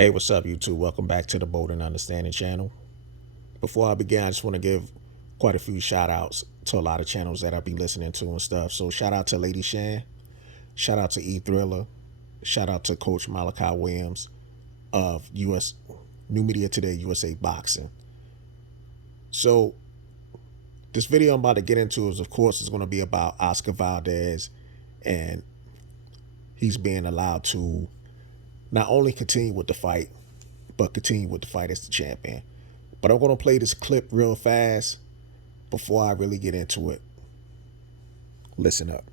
Hey, what's up, YouTube? Welcome back to the Bold and Understanding channel. Before I begin, I just want to give quite a few shout outs to a lot of channels that I'll be listening to and stuff. So shout out to Lady Shan, shout out to E Thriller, shout out to Coach Malachi Williams of US New Media Today USA Boxing. So this video I'm about to get into is, of course, is going to be about Oscar Valdez, and he's being allowed to not only continue with the fight, but continue with the fight as the champion. But I'm going to play this clip real fast before I really get into it. Listen up.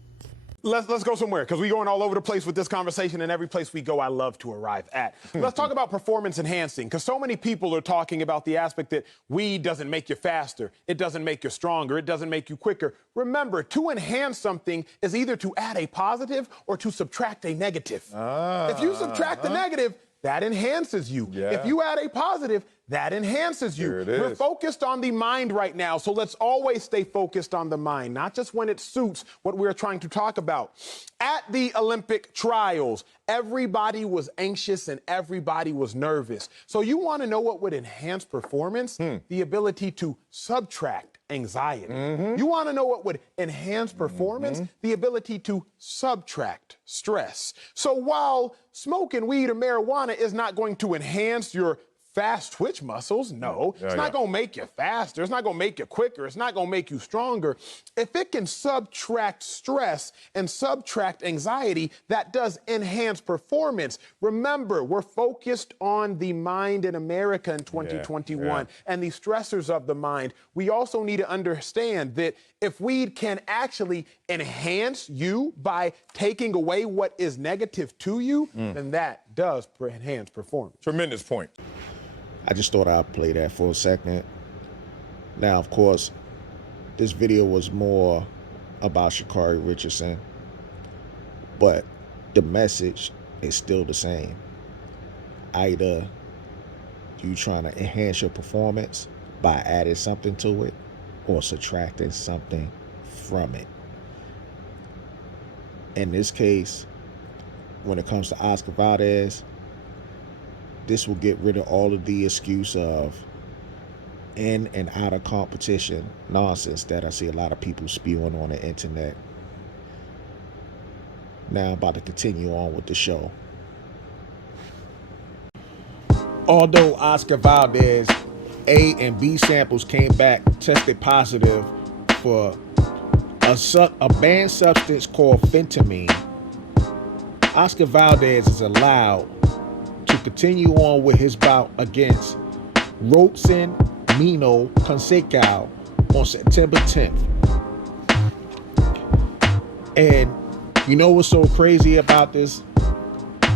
Let's go somewhere, because we're going all over the place with this conversation, and every place we go, I love to arrive at. Let's talk about performance enhancing, because so many people are talking about the aspect that weed doesn't make you faster, it doesn't make you stronger, it doesn't make you quicker. Remember, to enhance something is either to add a positive or to subtract a negative. If you subtract the negative, that enhances you. Yeah. If you add a positive, that enhances you. There it is. We're focused on the mind right now, so let's always stay focused on the mind, not just when it suits what we're trying to talk about. At the Olympic trials, everybody was anxious and everybody was nervous. So you want to know what would enhance performance? The ability to subtract anxiety. You want to know what would enhance performance? The ability to subtract stress. So while smoking weed or marijuana is not going to enhance your fast twitch muscles, no. It's not going to make you faster. It's not going to make you quicker. It's not going to make you stronger. If it can subtract stress and subtract anxiety, that does enhance performance. Remember, we're focused on the mind in America in 2021 and the stressors of the mind. We also need to understand that if weed can actually enhance you by taking away what is negative to you, then that does enhance performance. Tremendous point. I just thought I'd play that for a second. Now, of course, this video was more about Sha'Carri Richardson, but the message is still the same. Either you trying to enhance your performance by adding something to it or subtracting something from it. In this case, when it comes to Oscar Valdez, this will get rid of all of the excuse of in and out of competition nonsense that I see a lot of people spewing on the internet. Now I'm about to continue on with the show. Although Oscar Valdez A and B samples came back tested positive for a banned substance called fentanyl, Oscar Valdez is allowed to continue on with his bout against Robson Mino Consecal on September 10th. And you know what's so crazy about this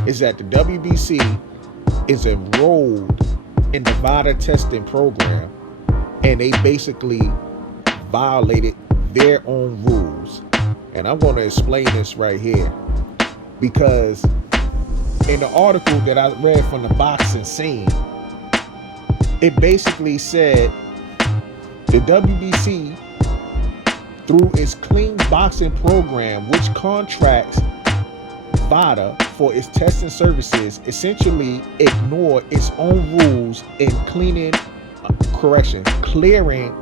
is that the WBC is enrolled in the VADA testing program, and they basically violated their own rules. And I'm going to explain this right here, because in the article that I read from the boxing scene, it basically said the WBC, through its clean boxing program, which contracts VADA for its testing services, essentially ignored its own rules in clearing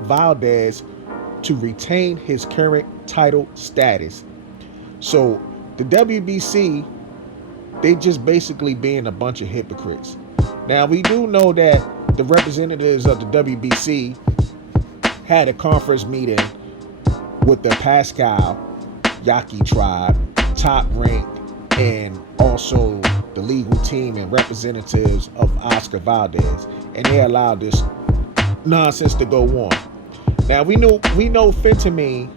Valdez to retain his current title status. So the WBC, they just basically being a bunch of hypocrites. Now, we do know that the representatives of the WBC had a conference meeting with the Pascal Yaqui tribe, Top Rank, and also the legal team and representatives of Oscar Valdez, and they allowed this nonsense to go on. Now, we know fentanyl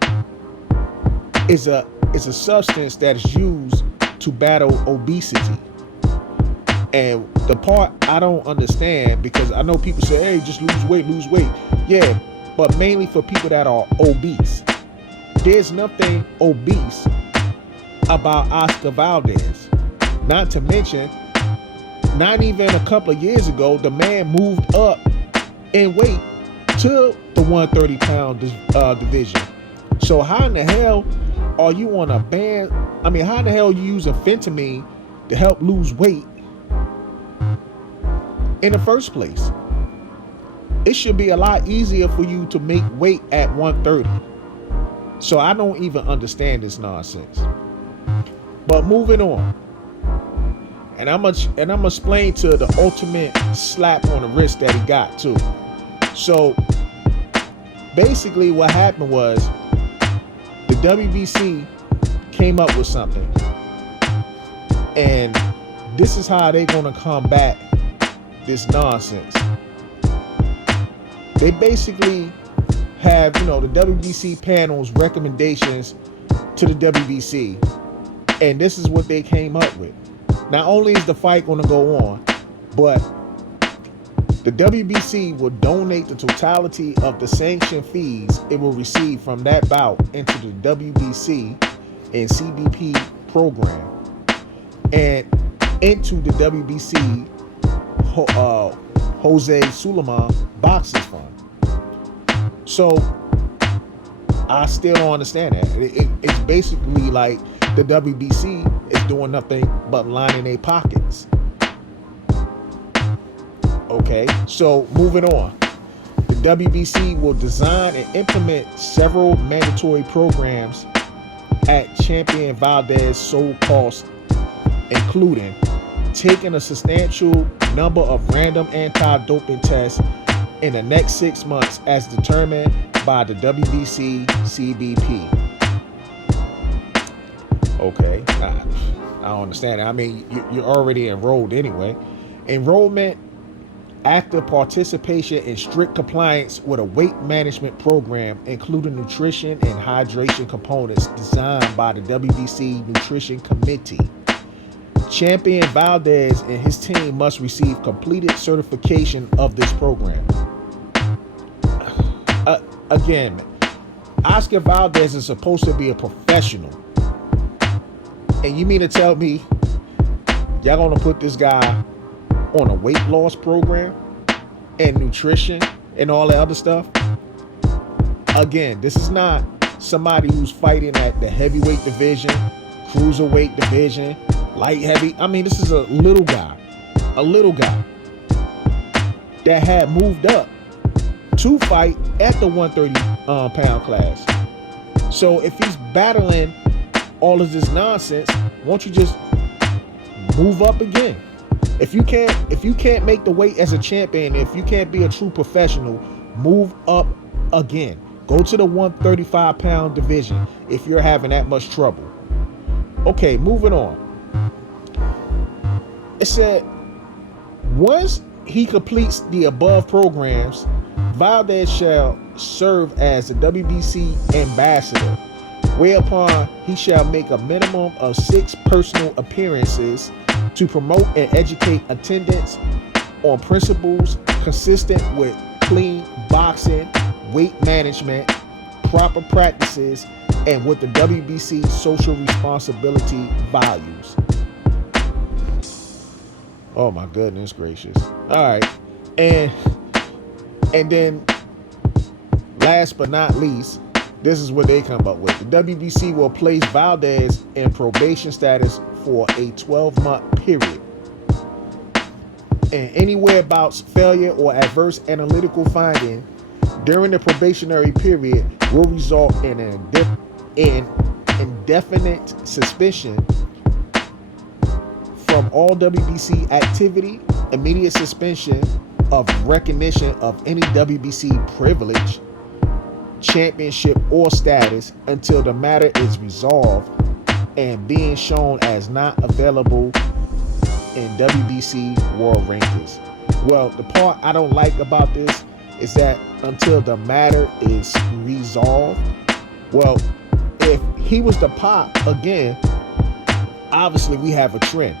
is a substance that is used to battle obesity. And the part I don't understand, because I know people say, hey, just lose weight. Yeah, but mainly for people that are obese. There's nothing obese about Oscar Valdez. Not to mention, not even a couple of years ago, the man moved up in weight to the 130-pound division. So how in the hell are you on a ban? I mean, how in the hell are you using fentanyl to help lose weight in the first place. It should be a lot easier for you to make weight at 130. So I don't even understand this nonsense. But moving on. And I'm gonna explain to the ultimate slap on the wrist that he got too. So basically what happened was the WBC came up with something. And this is how they're gonna combat this nonsense. They basically have, the WBC panel's recommendations to the WBC. And this is what they came up with. Not only is the fight going to go on, but the WBC will donate the totality of the sanction fees it will receive from that bout into the WBC and CBP program and into the WBC Jose Sulaiman Boxing Fund. So I still don't understand that. It's basically like the WBC is doing nothing but lining their pockets. Okay, so moving on. The WBC will design and implement several mandatory programs at Champion Valdez sole cost, including taking a substantial number of random anti-doping tests in the next 6 months as determined by the WBC CBP. Okay, I don't understand it. I mean, you're already enrolled anyway. Enrollment after participation in strict compliance with a weight management program, including nutrition and hydration components designed by the WBC Nutrition Committee. Champion Valdez and his team must receive completed certification of this program. Again, Oscar Valdez is supposed to be a professional. And you mean to tell me y'all gonna put this guy on a weight loss program and nutrition and all that other stuff? Again, this is not somebody who's fighting at the heavyweight division, cruiserweight division, light heavy. I mean, this is a little guy that had moved up to fight at the 130 pound class. So if he's battling all of this nonsense, won't you just move up again? If you can't make the weight as a champion, if you can't be a true professional, move up again. Go to the 135 pound division if you're having that much trouble. Okay, moving on. It said once he completes the above programs, Valdez shall serve as the WBC ambassador, whereupon he shall make a minimum of 6 personal appearances to promote and educate attendance on principles consistent with clean boxing, weight management, proper practices, and with the WBC social responsibility values. Oh my goodness gracious. All right. And then last but not least, this is what they come up with. The WBC will place Valdez in probation status for a 12-month period. And any whereabouts failure or adverse analytical finding during the probationary period will result in an indefinite suspension from all WBC activity, immediate suspension of recognition of any WBC privilege, championship, or status until the matter is resolved and being shown as not available in WBC World Rankings. Well, the part I don't like about this is that until the matter is resolved. Well, if he was to pop again, obviously we have a trend.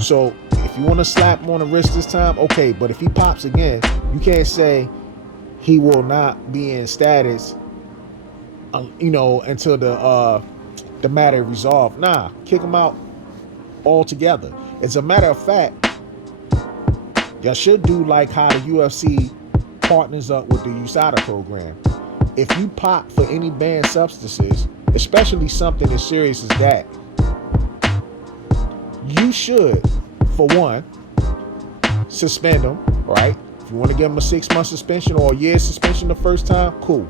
So if you want to slap him on the wrist this time, okay, but if he pops again, you can't say he will not be in status, until the matter is resolved. Nah, kick him out altogether. As a matter of fact, y'all should do like how the UFC partners up with the USADA program. If you pop for any banned substances, especially something as serious as that, you should, for one, suspend them, right? If you want to give them a 6-month suspension or a year suspension the first time, cool.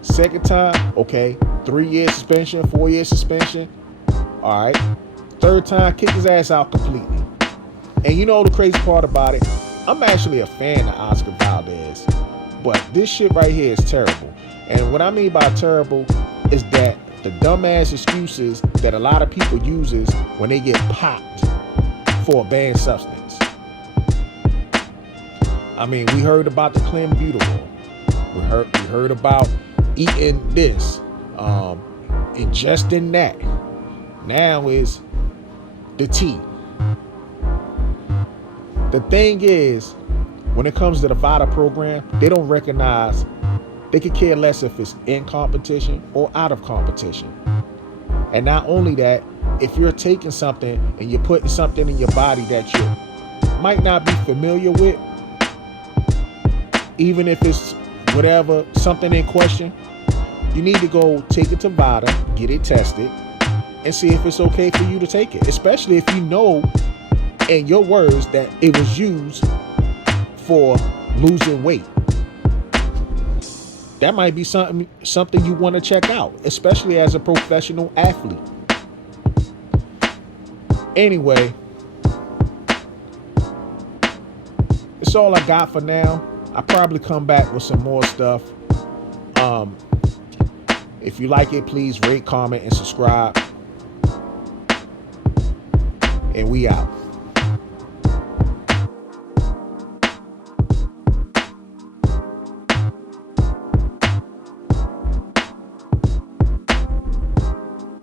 Second time, okay, 3-year suspension, 4-year suspension. All right. Third time, kick his ass out completely. And you know the crazy part about it? I'm actually a fan of Oscar Valdez. But this shit right here is terrible. And what I mean by terrible is that the dumbass excuses that a lot of people uses when they get popped for a banned substance. I mean, we heard about the clenbuterol. We heard about eating this, ingesting that. Now is the tea. The thing is, when it comes to the VADA program, they don't recognize, they could care less if it's in competition or out of competition. And not only that, if you're taking something and you're putting something in your body that you might not be familiar with, even if it's whatever, something in question, you need to go take it to VADA, get it tested, and see if it's okay for you to take it. Especially if you know, in your words, that it was used for losing weight. That might be something you want to check out, especially as a professional athlete. Anyway, that's all I got for now. I'll probably come back with some more stuff. If you like it, please rate, comment, and subscribe. And we out.